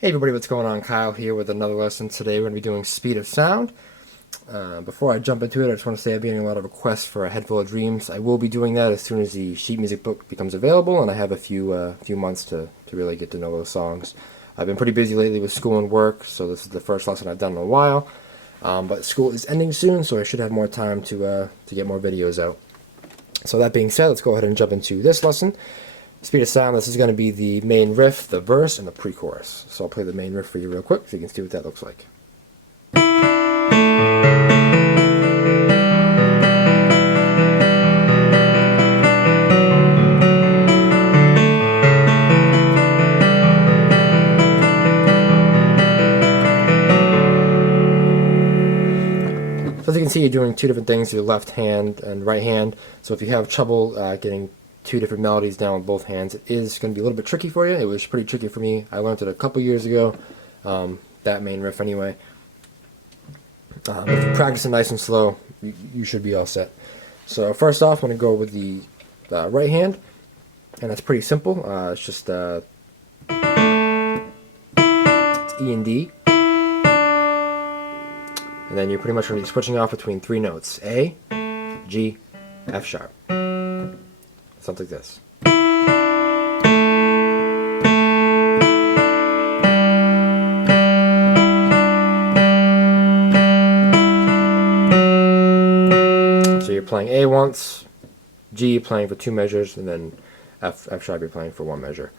Hey everybody, what's going on? Kyle here with another lesson. Today we're going to be doing Speed of Sound. Before I jump into it, I just want to say I've been getting a lot of requests for a Head Full of Dreams. I will be doing that as soon as the sheet music book becomes available, and I have a few months to really get to know those songs. I've been pretty busy lately with school and work, so this is the first lesson I've done in a while. But school is ending soon, so I should have more time to get more videos out. So that being said, let's go ahead and jump into this lesson. Speed of Sound, this is going to be the main riff, the verse, and the pre-chorus. So I'll play the main riff for you real quick so you can see what that looks like. So as you can see, you're doing two different things with your left hand and right hand. So if you have trouble getting two different melodies down with both hands, it is going to be a little bit tricky for you. It was pretty tricky for me. I learned it a couple years ago, that main riff anyway. But if you practice it nice and slow, you should be all set. So first off, I'm going to go with the right hand, and that's pretty simple. It's just it's E and D. And then you're pretty much going to be switching off between three notes: A, G, F sharp. Sounds like this. So you're playing A once, G playing for two measures, and then F sharp you're playing for one measure.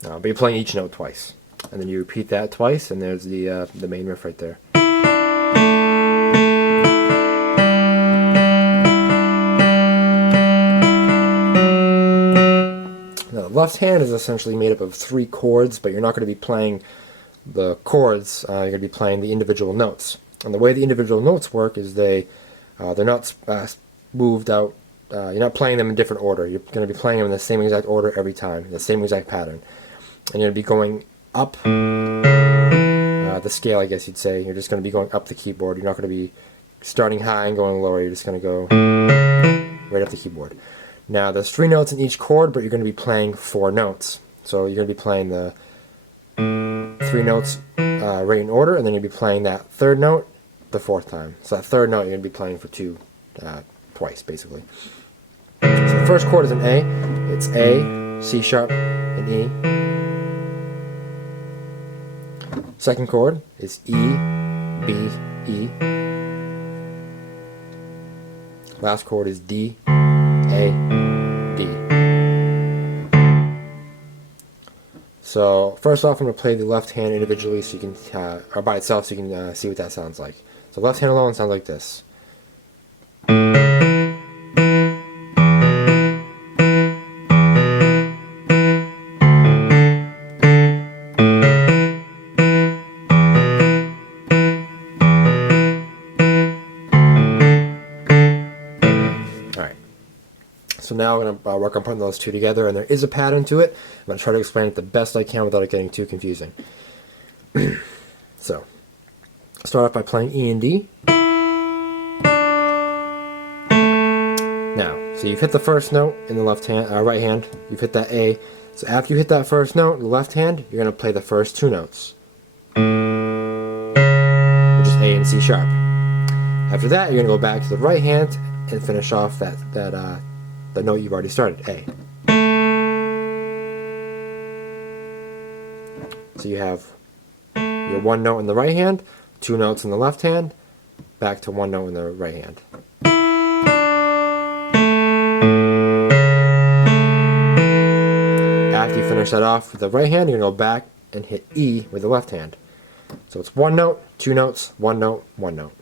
But you're playing each note twice. And then you repeat that twice, and there's the main riff right there. Now, the left hand is essentially made up of three chords, but you're not going to be playing the chords. You're going to be playing the individual notes. And the way the individual notes work is they're not moved out. You're not playing them in different order. You're going to be playing them in the same exact order every time, the same exact pattern. And you're going to be going up the scale, I guess you'd say. You're just going to be going up the keyboard. You're not going to be starting high and going lower. You're just going to go right up the keyboard. Now, there's three notes in each chord, but you're going to be playing four notes. So you're going to be playing the three notes right in order, and then you'll be playing that third note the fourth time. So that third note you're going to be playing for twice, basically. So the first chord is an A. It's A, C sharp, and E. Second chord is E, B, E. Last chord is D, A, D. So first off, I'm going to play the left hand individually, so you can, or by itself, so you can see what that sounds like. So left hand alone sounds like this. So now I'm going to work on putting those two together, and there is a pattern to it. I'm going to try to explain it the best I can without it getting too confusing. So, start off by playing E and D. Now, so you've hit the first note in the left hand, right hand. You've hit that A. So after you hit that first note in the left hand, you're going to play the first two notes, which is A and C sharp. After that, you're going to go back to the right hand and finish off the note you've already started, A. So you have your one note in the right hand, two notes in the left hand, back to one note in the right hand. After you finish that off with the right hand, you're going to go back and hit E with the left hand. So it's one note, two notes, one note, one note.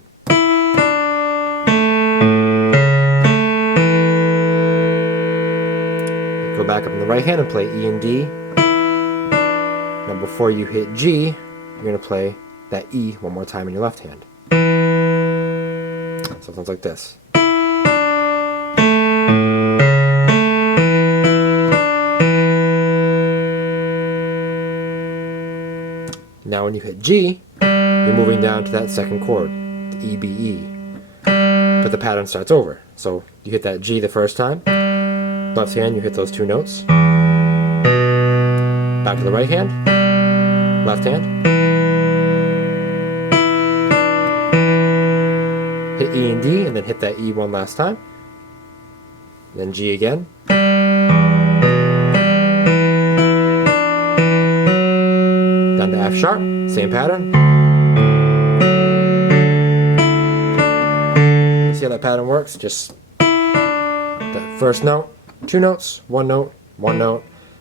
Go back up in the right hand and play E and D. Now before you hit G, you're going to play that E one more time in your left hand. So it sounds like this. Now when you hit G, you're moving down to that second chord, the E, B, E. But the pattern starts over. So you hit that G the first time. Left hand, you hit those two notes. Back to the right hand. left hand. Hit E and D, and then hit that E one last time. Then G again. Down to F sharp, same pattern. See how that pattern works? Just the first note, two notes, one note,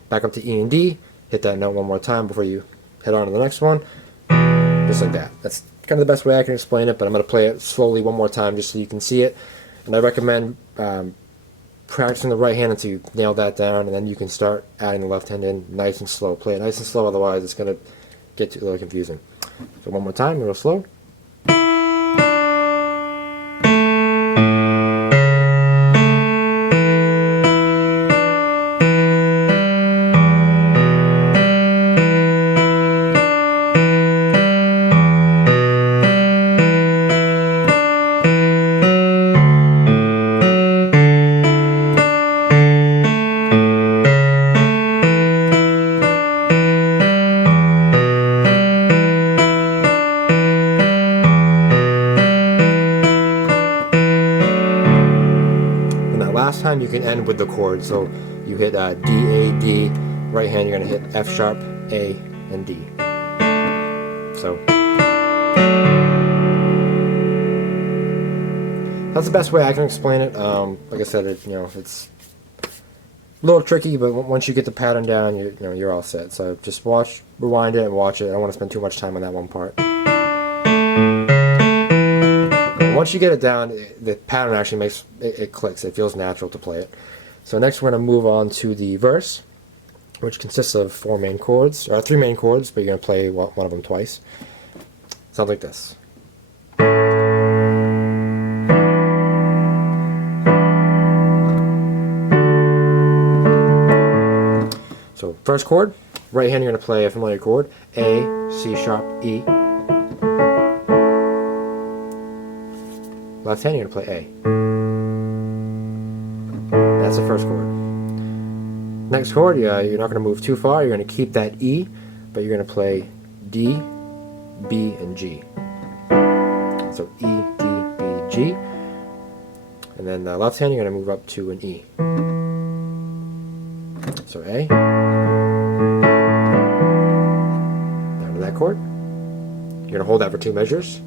back up to E and D, hit that note one more time before you head on to the next one. Just like that. That's kind of the best way I can explain it, but I'm going to play it slowly one more time just so you can see it. And I recommend practicing the right hand until you nail that down, and then you can start adding the left hand in nice and slow. Play it nice and slow, otherwise it's going to get a little confusing. So one more time, real slow. Last time you can end with the chord, so you hit D, A, D, right hand you're going to hit F sharp, A, and D. So that's the best way I can explain it. Like I said, it's a little tricky, but once you get the pattern down, you're all set. So just rewind it and watch it. I don't want to spend too much time on that one part. Once you get it down, the pattern actually it clicks. It feels natural to play it. So next we're going to move on to the verse, which consists of three main chords, but you're going to play one of them twice. Sounds like this. So first chord, right hand you're going to play a familiar chord, A, C sharp, E. Left hand, you're going to play A. That's the first chord. Next chord, you're not going to move too far. You're going to keep that E, but you're going to play D, B, and G. So E, D, B, G. And then the left hand, you're going to move up to an E. So A. Down to that chord. You're going to hold that for two measures.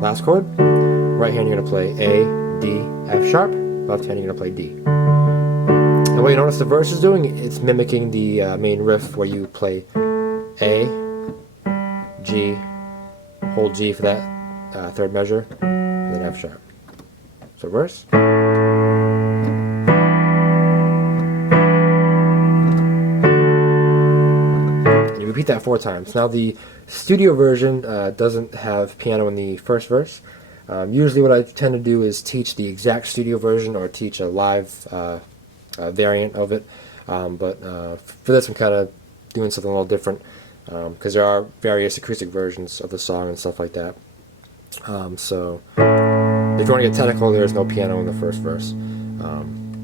Last chord, right hand you're going to play A, D, F sharp, left hand you're going to play D. And what you notice the verse is doing, it's mimicking the main riff where you play A, G, hold G for that third measure, and then F sharp. So verse. And you repeat that 4 times. Now the studio version doesn't have piano in the first verse. Usually what I tend to do is teach the exact studio version or teach a live variant of it. But for this I'm kind of doing something a little different because there are various acoustic versions of the song and stuff like that. So if you want to get technical, there's no piano in the first verse.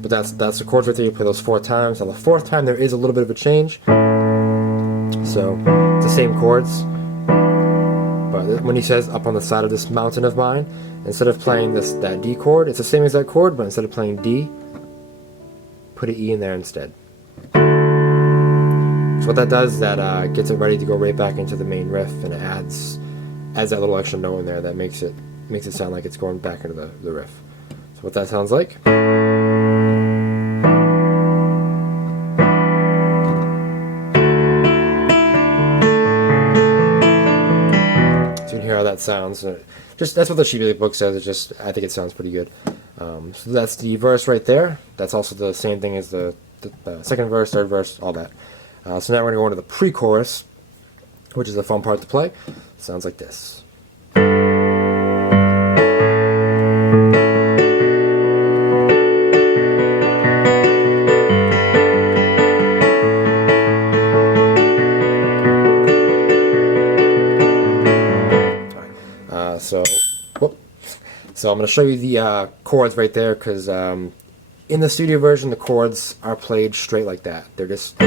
But that's the chords right there. You play those 4 times. Now the 4th time there is a little bit of a change. So it's the same chords. But when he says up on the side of this mountain of mine, instead of playing that D chord, it's the same exact chord, but instead of playing D, put an E in there instead. So what that does is that gets it ready to go right back into the main riff, and it adds that little extra note in there that makes it sound like it's going back into the riff. So what that sounds like. How that sounds. That's what the sheet music book says. I think it sounds pretty good. So that's the verse right there. That's also the same thing as the second verse, third verse, all that. So now we're going to go into the pre-chorus, which is the fun part to play. It sounds like this. So I'm going to show you the chords right there because in the studio version, the chords are played straight like that. They're just...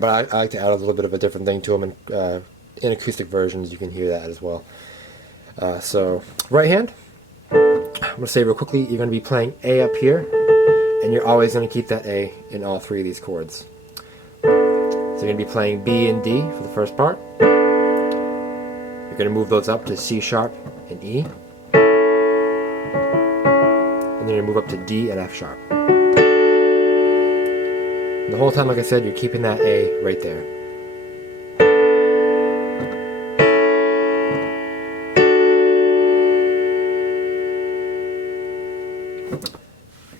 But I like to add a little bit of a different thing to them, and in acoustic versions you can hear that as well. So, right hand, I'm going to say real quickly, you're going to be playing A up here, and you're always going to keep that A in all three of these chords. So you're going to be playing B and D for the first part. You're going to move those up to C sharp and E. And then you're going to move up to D and F sharp. And the whole time, like I said, you're keeping that A right there.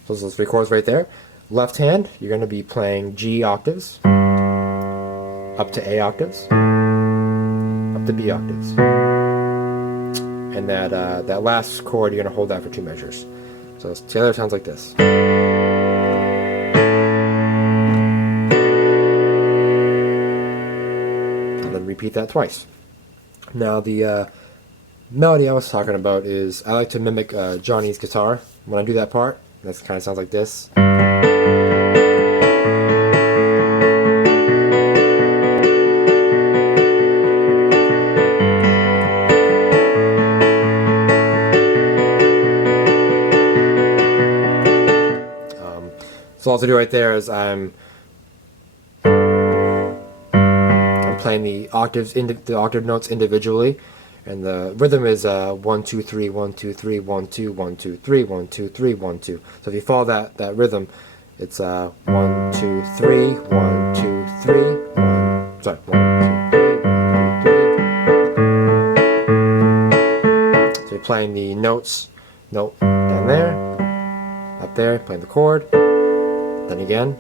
So those three chords right there. Left hand, you're going to be playing G octaves, up to A octaves, up to B octaves. And that last chord, you're going to hold that for 2 measures. So together it sounds like this. And then repeat that twice. Now the melody I was talking about is, I like to mimic Johnny's guitar when I do that part. That kind of sounds like this. So all to do right there is I'm playing the octaves, the octave notes individually. And the rhythm is 1 2 3 1 2 3 1 2 1 2 3 1 2 3 1 2. So if you follow that rhythm, it's 1 2 3 1 2 3 1. Sorry, 1 2 3 1 2 3. So you're playing the notes, note down there, up there, playing the chord, then again.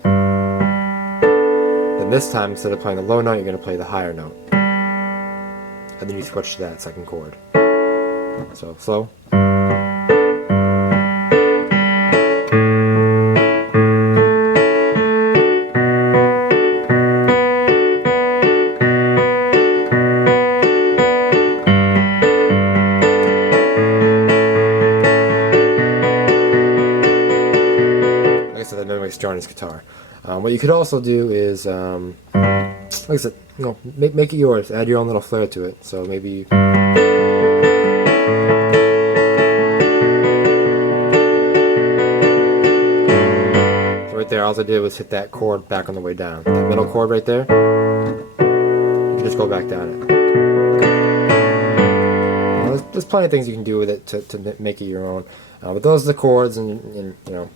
Then this time, instead of playing the low note, you're going to play the higher note. And then you switch to that second chord. So, slow. Like I said, that mimics Johnny's guitar. What you could also do is, like I said, you know, make it yours. Add your own little flair to it. So maybe. So right there, all I did was hit that chord back on the way down. That middle chord right there. You can just go back down it. Well, there's plenty of things you can do with it to make it your own. But those are the chords, and you know.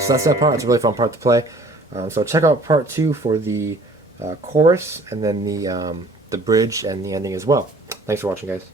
So that's that part. It's a really fun part to play. So check out part 2 for the chorus, and then the bridge and the ending as well. Thanks for watching, guys.